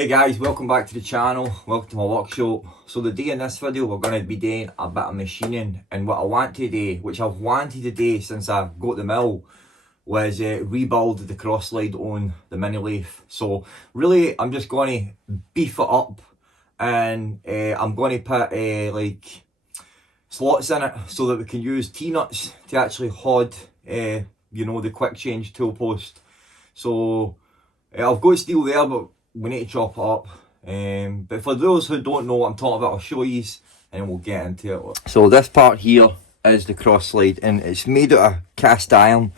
Hey guys, welcome back to the channel, welcome to my workshop. So today in this video we're going to be doing a bit of machining, and what I want to do, which I've wanted to do since I got the mill, was rebuild the cross slide on the mini lathe. So really I'm just going to beef it up, and I'm going to put like slots in it so that we can use T-nuts to actually hold you know, the quick change tool post. So I've got steel there, but we need to chop it up. But for those who don't know what I'm talking about, I'll show you and we'll get into it. So this part here is the cross slide, and it's made out of cast iron.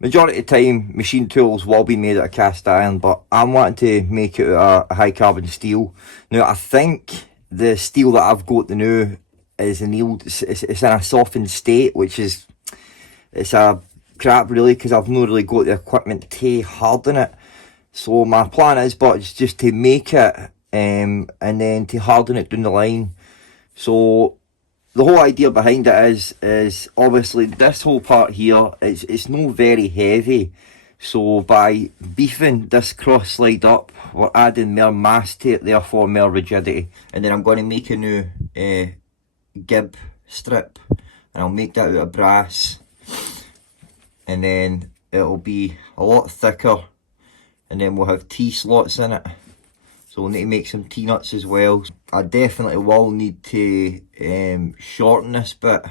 Majority of the time machine tools will be made out of cast iron, but I'm wanting to make it out of high carbon steel. Now I think the steel that I've got now is annealed, it's in a softened state, which is, it's a crap really, because I've not really got the equipment to harden it. So my plan is, but it's just to make it and then to harden it down the line. So the whole idea behind it is obviously this whole part here, it's not very heavy. So by beefing this cross slide up, we're adding more mass to it, therefore more rigidity. And then I'm going to make a new gib strip, and I'll make that out of brass. And then it'll be a lot thicker, and then we'll have T-slots in it, so we'll need to make some T-nuts as well. I definitely will need to shorten this bit.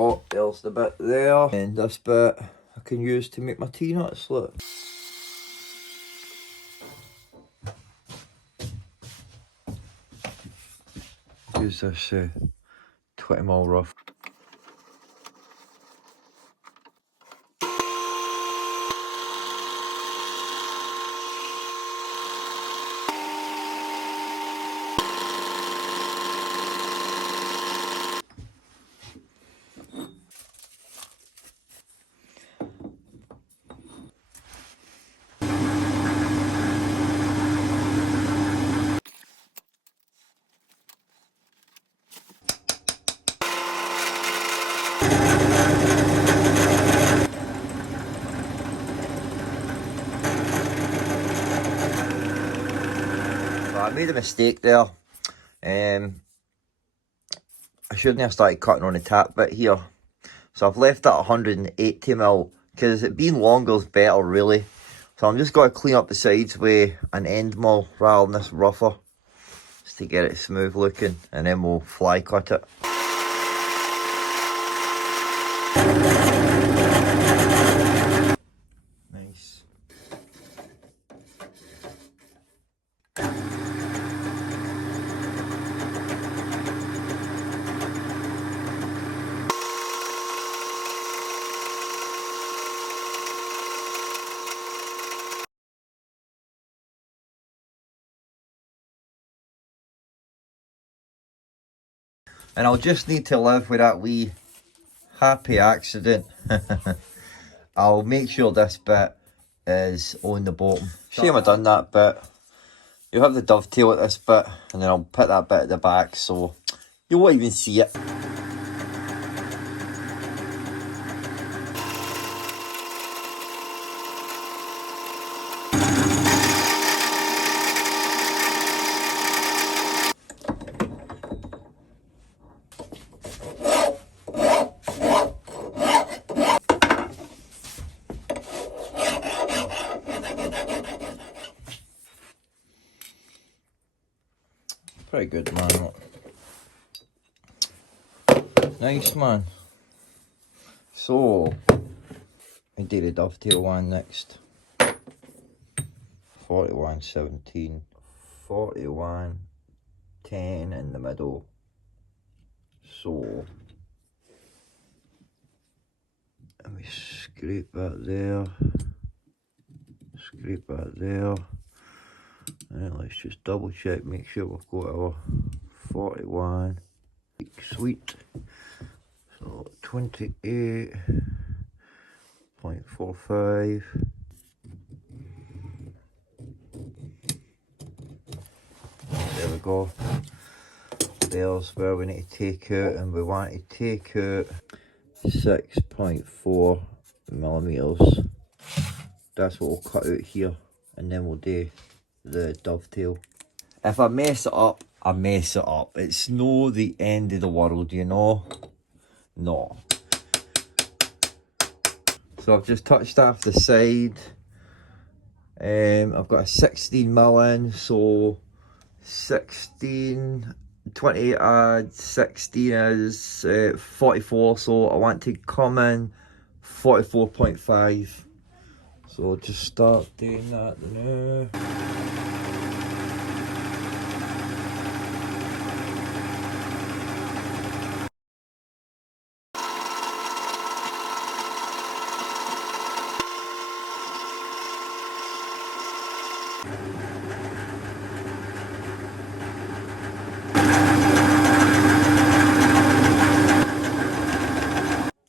Oh, there's the bit there, and this bit I can use to make my T-nuts, look. Use this 20mm rough. I made a mistake there. I shouldn't have started cutting on the tap bit here. So I've left that 180mm, because it being longer is better really. So I'm just going to clean up the sides with an end mill rather than this rougher, just to get it smooth looking, and then we'll fly cut it. Nice. And I'll just need to live with that wee happy accident. I'll make sure this bit is on the bottom. Shame I done that bit. You'll have the dovetail at this bit, and then I'll put that bit at the back, so you won't even see it. Pretty good, man. Nice, man. So, I do the dovetail one next. 41.17, 41.10 in the middle. So, and we scrape that there, scrape that there. And let's just double check, make sure we've got our 41. Sweet. So 28.45. There we go. There's where we need to take out, and we want to take out 6.4 millimeters. That's what we'll cut out here, and then we'll do the dovetail. If I mess it up, I mess it up. It's no the end of the world, you know? No. So I've just touched off the side. I've got a 16mm in, so 16, 28 add 16 is 44, so I want to come in 44.5. So just start doing that now.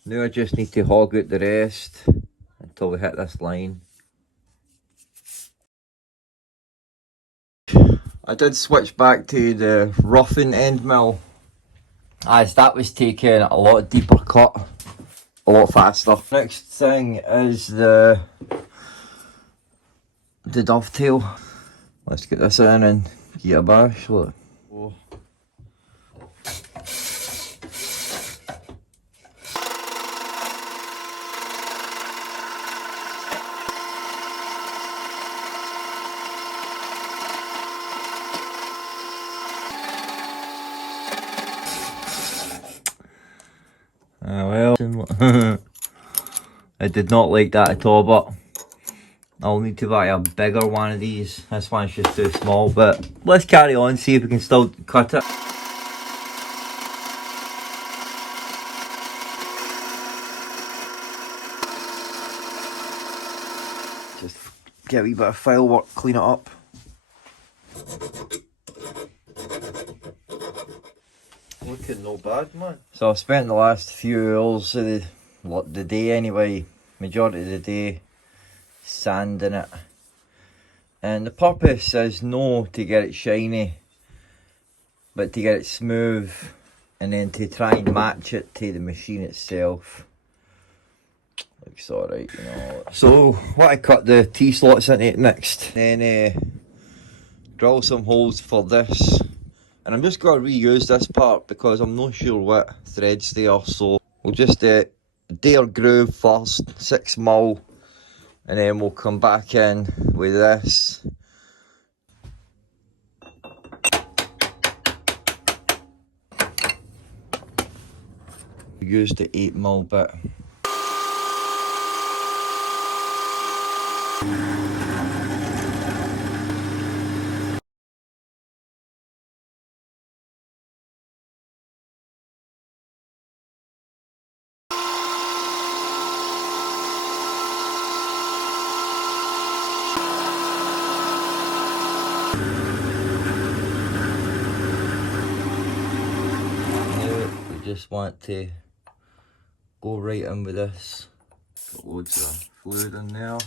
Now I just need to hog out the rest until we hit this line. I did switch back to the roughing end mill, as that was taking a lot deeper cut, a lot faster. Next thing is the dovetail. Let's get this in and give it a bash. Look. Well, I did not like that at all, but I'll need to buy a bigger one of these. This one's just too small, but let's carry on, see if we can still cut it. Just get a wee bit of file work, clean it up. Looking no bad, man. So I've spent the last few hours of the day anyway, majority of the day, sanding it. And the purpose is no to get it shiny, but to get it smooth, and then to try and match it to the machine itself. Looks alright, you know. So what I cut the T-slots into it next, then drill some holes for this. And I'm just going to reuse this part because I'm not sure what threads they are, so we'll just do our groove first, 6mm, and then we'll come back in with this. Use the 8mm bit. Just want to go right in with this. Got loads of fluid in there.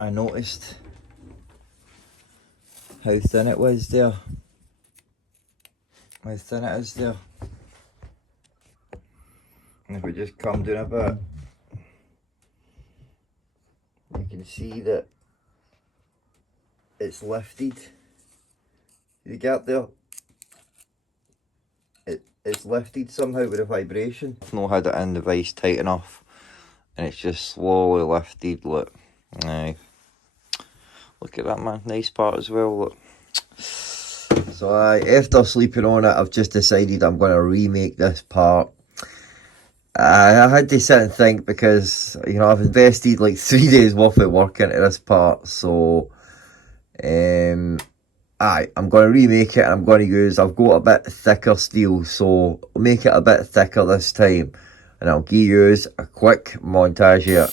I noticed how thin it was there. How thin it is there. And if we just come down a bit, you can see that it's lifted. You get there? It's lifted somehow with a vibration. I've not had it in the vise tight enough, and it's just slowly lifted. Look, now, look at that, man. Nice part as well. Look. So after sleeping on it, I've just decided I'm going to remake this part. I had to sit and think because, you know, I've invested like 3 days worth of work into this part. So, I'm going to remake it, and I'm going to use, I've got a bit thicker steel, so I'll make it a bit thicker this time. And I'll give you a quick montage here.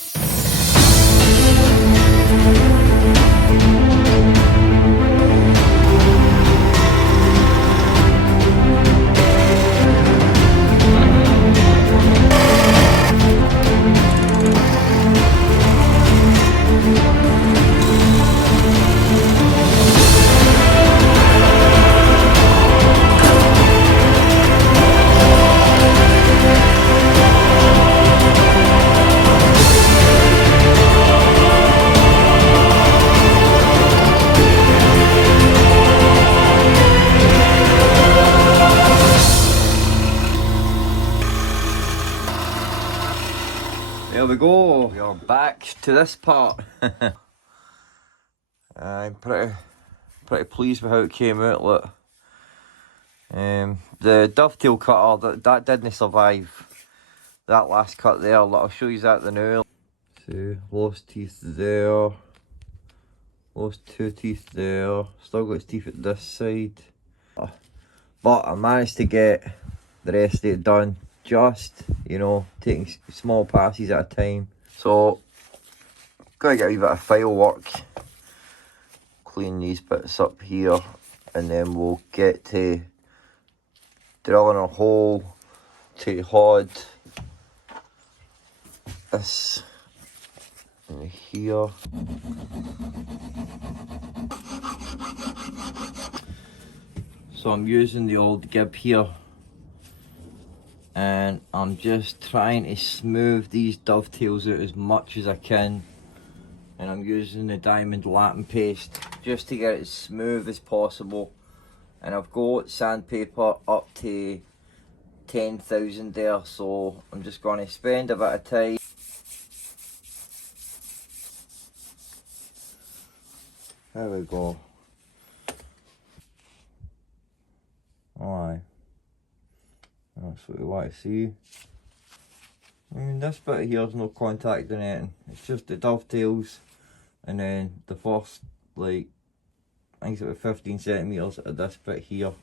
There we go, you're back to this part. I'm pretty pleased with how it came out. Look, the dovetail cutter that didn't survive that last cut there. Look, I'll show you that the now. See, lost teeth there, lost 2 teeth there, still got teeth at this side. But I managed to get the rest of it done, just, you know, taking small passes at a time. So, gotta get a wee bit of file work, clean these bits up here, and then we'll get to drilling a hole to hod this in here. So I'm using the old gib here, and I'm just trying to smooth these dovetails out as much as I can, and I'm using the diamond lapping paste just to get it as smooth as possible. And I've got sandpaper up to 10,000 there, so I'm just going to spend a bit of time. There we go. Aye. That's what we want to see. I mean, this bit here is no contact in anything. It's just the dovetails, and then the first, like, I think it's about 15 centimetres of this bit here,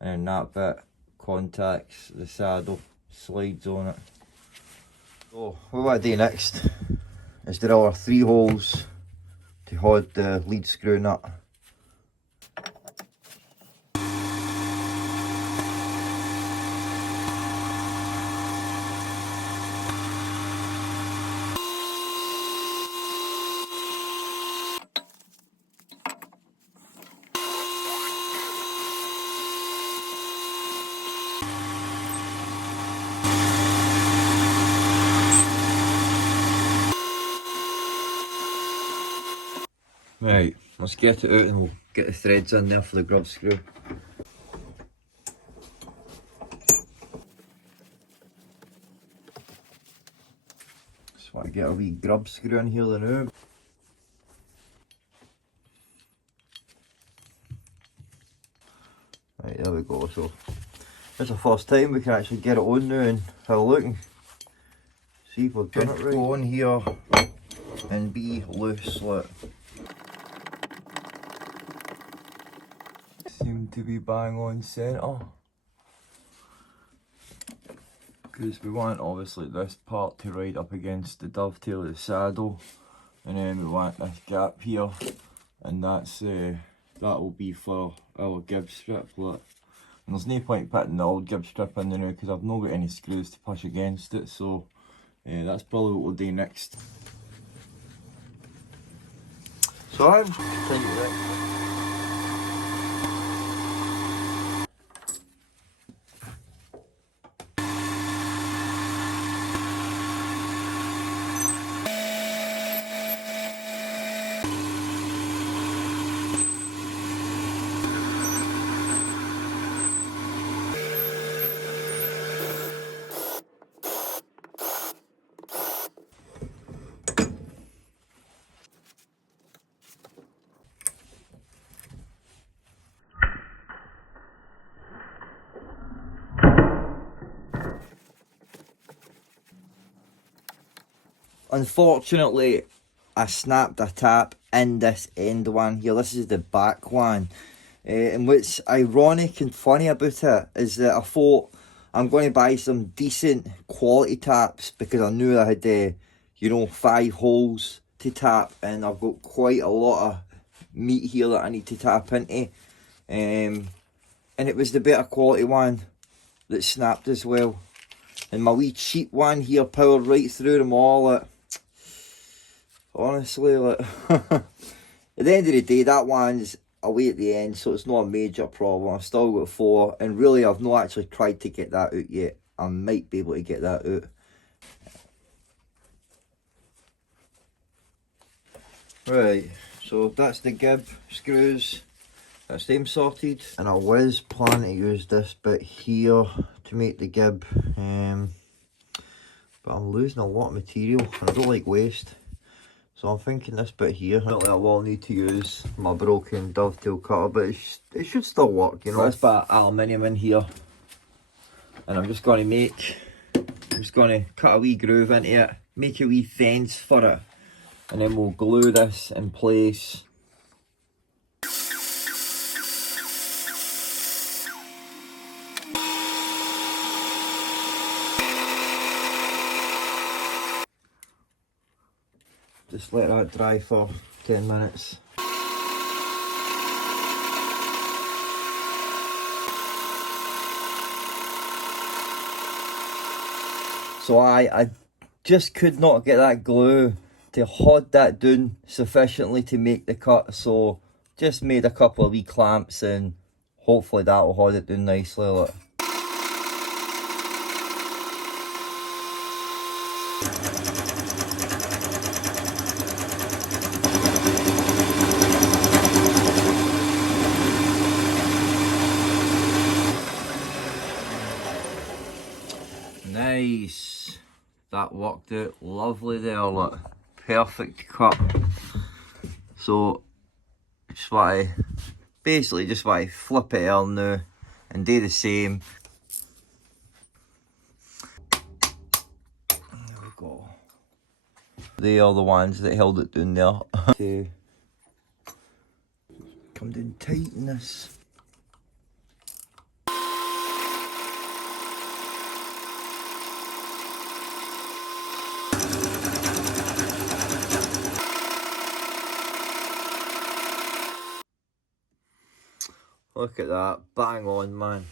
and then that bit contacts the saddle, slides on it. So, what we want to do next is drill our 3 holes to hold the lead screw nut. Right, let's get it out and we'll get the threads in there for the grub screw. Just want to get a wee grub screw in here now. Right, there we go. So it's the first time we can actually get it on now and have a look and see if we've done it right. Go on here and be loose. Look. Seem to be bang on centre. Because we want obviously this part to ride up against the dovetail of the saddle, and then we want this gap here, and that's that will be for our gib strip. Look. And there's no point putting the old gib strip in there now because I've not got any screws to push against it, so that's probably what we'll do next. So I've continued it. Unfortunately, I snapped a tap in this end one here. This is the back one. And what's ironic and funny about it is that I thought I'm going to buy some decent quality taps because I knew I had, you know, 5 holes to tap, and I've got quite a lot of meat here that I need to tap into. And it was the better quality one that snapped as well. And my wee cheap one here powered right through them all. Like, honestly, like, at the end of the day, that one's away at the end, so it's not a major problem. I've still got 4, and really I've not actually tried to get that out yet. I might be able to get that out. Right, so that's the gib screws. That's them sorted. And I was planning to use this bit here to make the gib, but I'm losing a lot of material and I don't like waste. So I'm thinking this bit here, I will need to use my broken dovetail cutter, but it should still work, you know. This bit of aluminium in here, and I'm just going to cut a wee groove into it, make a wee fence for it, and then we'll glue this in place. Just let that dry for 10 minutes. So I just could not get that glue to hold that down sufficiently to make the cut, so just made a couple of wee clamps and hopefully that will hold it down nicely. Look. Nice, that worked out lovely there, look, perfect cut. So just want to basically flip it on now and do the same. There we go. They are the ones that held it down there. To come down tight in this. Look at that, bang on, man.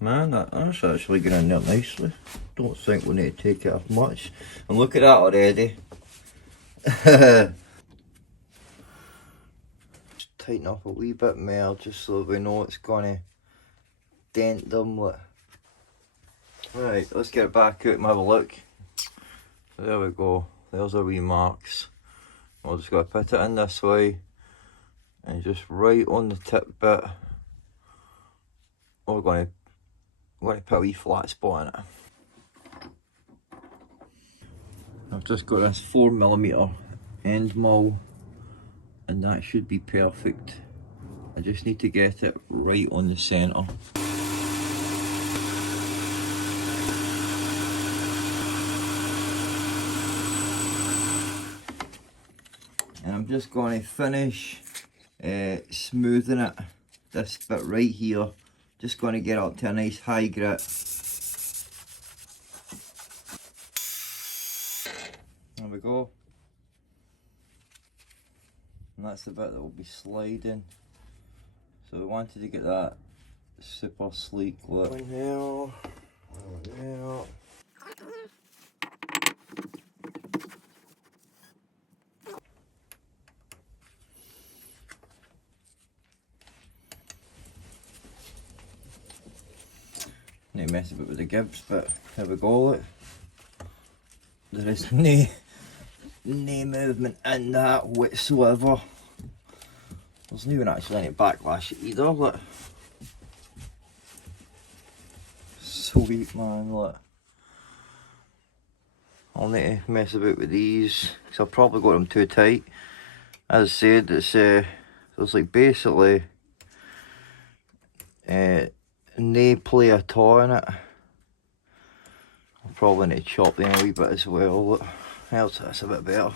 Man, that's actually going in there nicely. Don't think we need to take it off much. And look at that already. Just tighten up a wee bit more just so we know it's going to dent them. Right, let's get it back out and have a look. So there we go. There's our wee marks. We're just going to put it in this way. And just right on the tip bit, we're going to put a wee flat spot in it. I've just got this 4mm end mill, and that should be perfect. I just need to get it right on the centre. And I'm just going to finish smoothing it, this bit right here. Just going to get up to a nice high grit. There we go. And that's the bit that will be sliding. So we wanted to get that super sleek look. Now. Need to mess a bit with the gibs, but here we go. Look. There is no movement in that whatsoever. There's no actually any backlash either. Look. Sweet man, look. I'll need to mess about with these because I've probably got them too tight. As I said, it's there's like basically no play at all in it. I'll probably need to chop them a wee bit as well. Look, else that's a bit better.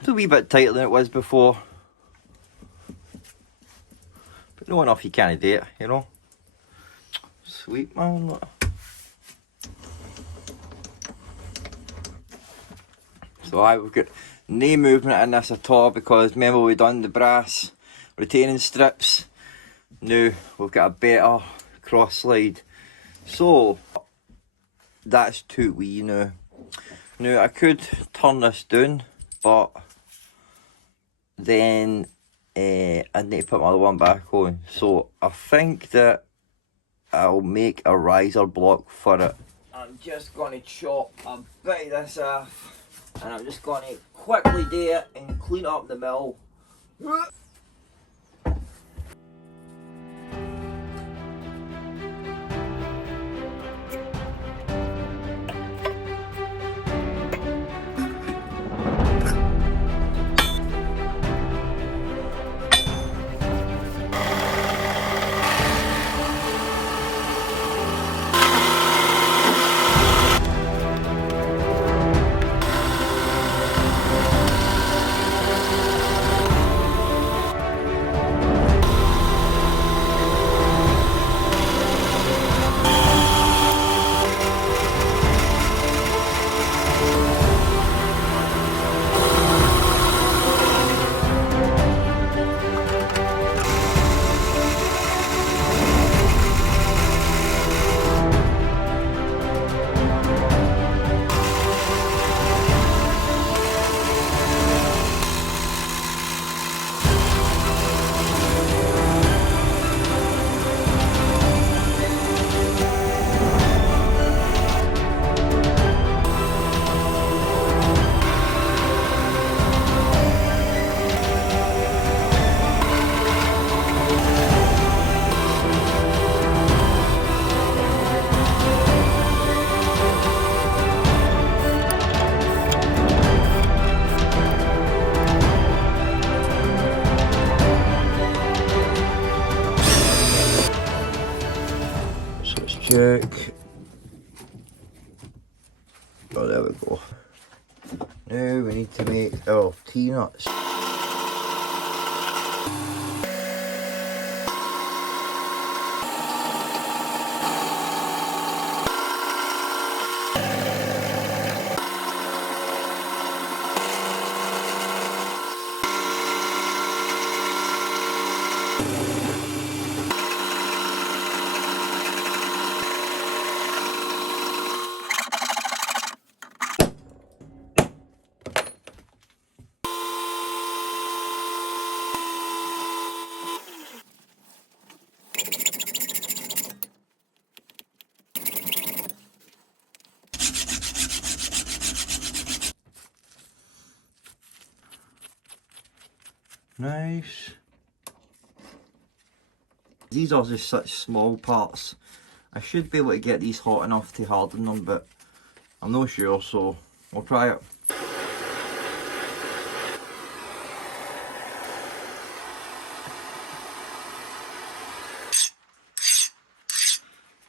It's a wee bit tighter than it was before, but no enough you can't do it, you know. Sweet man, look. So we've got no movement in this at all because remember we done the brass retaining strips. Now we've got a better cross slide. So that's too wee now. Now I could turn this down, but then I need to put my other one back on. So I think that I'll make a riser block for it. I'm just going to chop a bit of this off. And I'm just going to quickly do it and clean up the mill. Check. Oh, there we go. Now we need to make our T-nuts. Nice. These are just such small parts. I should be able to get these hot enough to harden them, but I'm not sure, so we'll try it.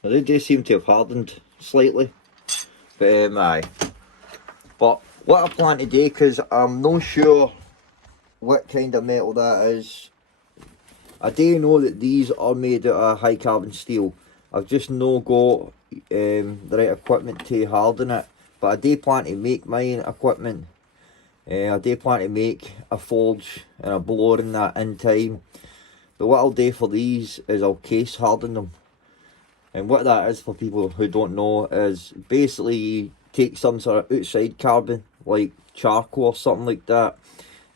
They do seem to have hardened slightly, but aye. But what I plan to do, because I'm not sure what kind of metal that is. I do know that these are made out of high carbon steel. I've just no got the right equipment to harden it, but I do plan to make mine equipment. I do plan to make a forge and a blower and that in time. But what I'll do for these is I'll case harden them. And what that is, for people who don't know, is basically you take some sort of outside carbon, like charcoal or something like that,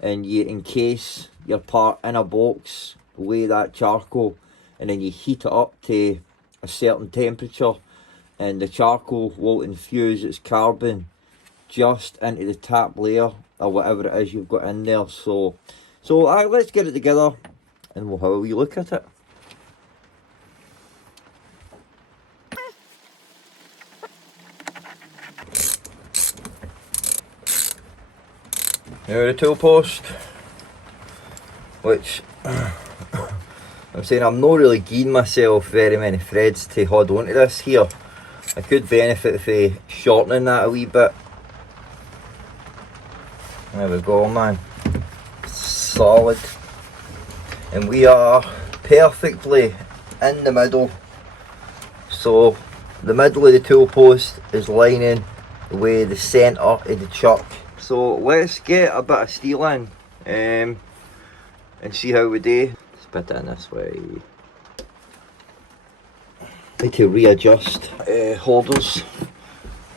and you encase your part in a box with that charcoal, and then you heat it up to a certain temperature, and the charcoal will infuse its carbon just into the top layer or whatever it is you've got in there. So let's get it together. and we'll have a wee look at it. Now the tool post, which I'm saying I'm not really giving myself very many threads to hold onto this here. I could benefit from shortening that a wee bit. There we go, man. Solid. And we are perfectly in the middle. So the middle of the tool post is lining with the centre of the chuck. So let's get a bit of steel in and see how we do. Let's put it in this way. Need to readjust holders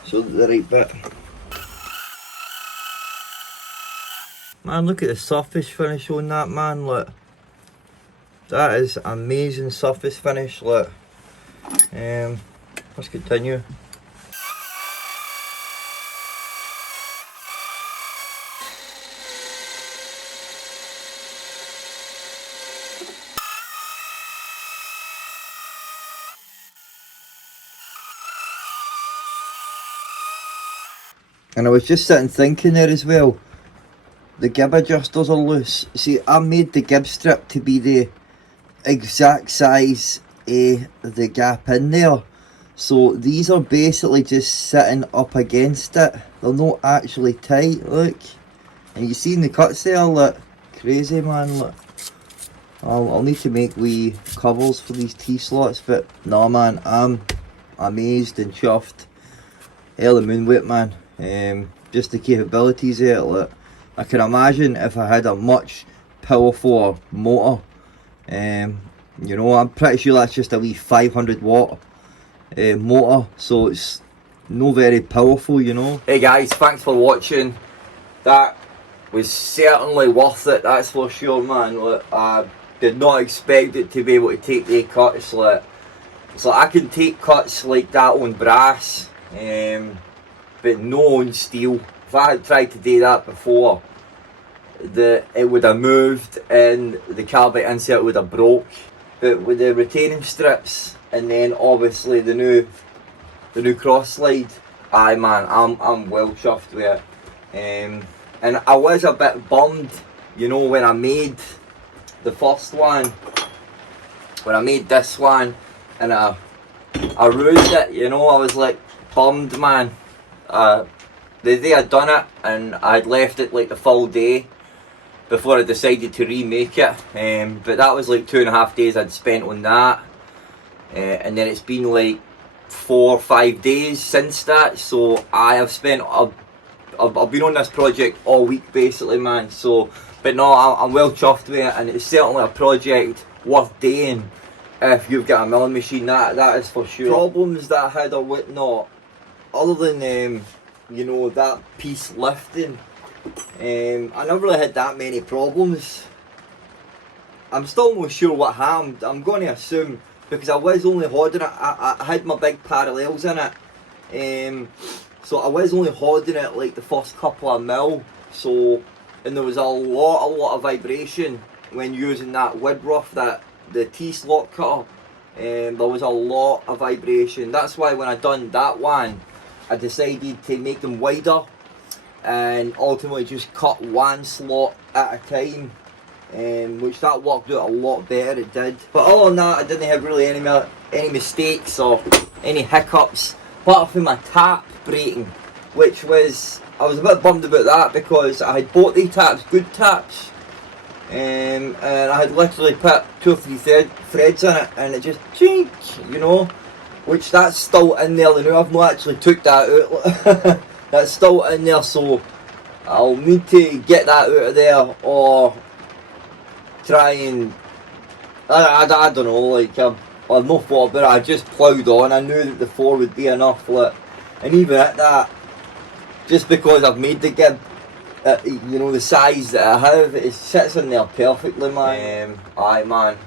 so that the right bit. Man, look at the surface finish on that, man. Look, that is amazing surface finish. Look, let's continue. And I was just sitting thinking there as well, the gib adjusters are loose. See, I made the gib strip to be the exact size of the gap in there. So these are basically just sitting up against it. They're not actually tight, look. And you seen the cuts there, look. Crazy, man, look. I'll need to make wee covers for these T-slots, but no, man, I'm amazed and chuffed. Hell of moonweight, man. Just the capabilities of it, look. I can imagine if I had a much powerful motor. You know, I'm pretty sure that's just a wee 500 watt motor, so it's no very powerful, you know. Hey guys, thanks for watching. That was certainly worth it, that's for sure, man. Look, I did not expect it to be able to take the cuts. Like, so I can take cuts like that on brass, but no on steel. If I had tried to do that before, it would have moved and the carbide insert would have broke. But with the retaining strips and then obviously the new cross slide, aye man, I'm well chuffed with it. And I was a bit bummed, you know, when I made the first one, when I made this one and I ruined it, you know. I was like bummed, man. The day I'd done it and I'd left it like the full day before I decided to remake it, but that was like 2.5 days I'd spent on that, and then it's been like 4 or 5 days since that, so I have spent I've been on this project all week basically, man. So, but no, I'm well chuffed with it, and it's certainly a project worth doing if you've got a milling machine, that is for sure. Problems that I had or whatnot, other than you know, that piece lifting, I never really had that many problems. I'm still not sure what happened. I'm going to assume, because I was only holding it, I had my big parallels in it, so I was only holding it like the first couple of mil, so, and there was a lot of vibration when using that Woodruff, the T-slot cutter. There was a lot of vibration. That's why when I done that one, I decided to make them wider and ultimately just cut one slot at a time, which that worked out a lot better, it did. But other than that, I didn't have really any mistakes or any hiccups, apart from my tap breaking, which was, I was a bit bummed about that because I had bought the taps, good taps, and I had literally put 2 or 3 threads in it and it just chink, you know. Which that's still in there, you know, I've not actually took that out. That's still in there, so I'll need to get that out of there or try and, I don't know, like, I've no thought about it, I just ploughed on. I knew that the 4 would be enough, like, and even at that, just because I've made the gib, you know, the size that I have, it sits in there perfectly, man. Aye man,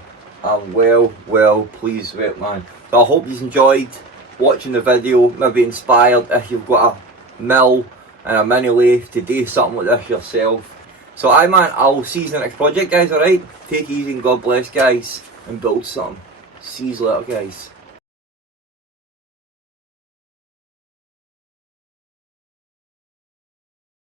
I'm well pleased with it, man. So I hope you've enjoyed watching the video, maybe inspired if you've got a mill and a mini lathe to do something like this yourself. So aye man, I'll see you in the next project guys, alright? Take it easy and God bless guys, and build something. See you later guys.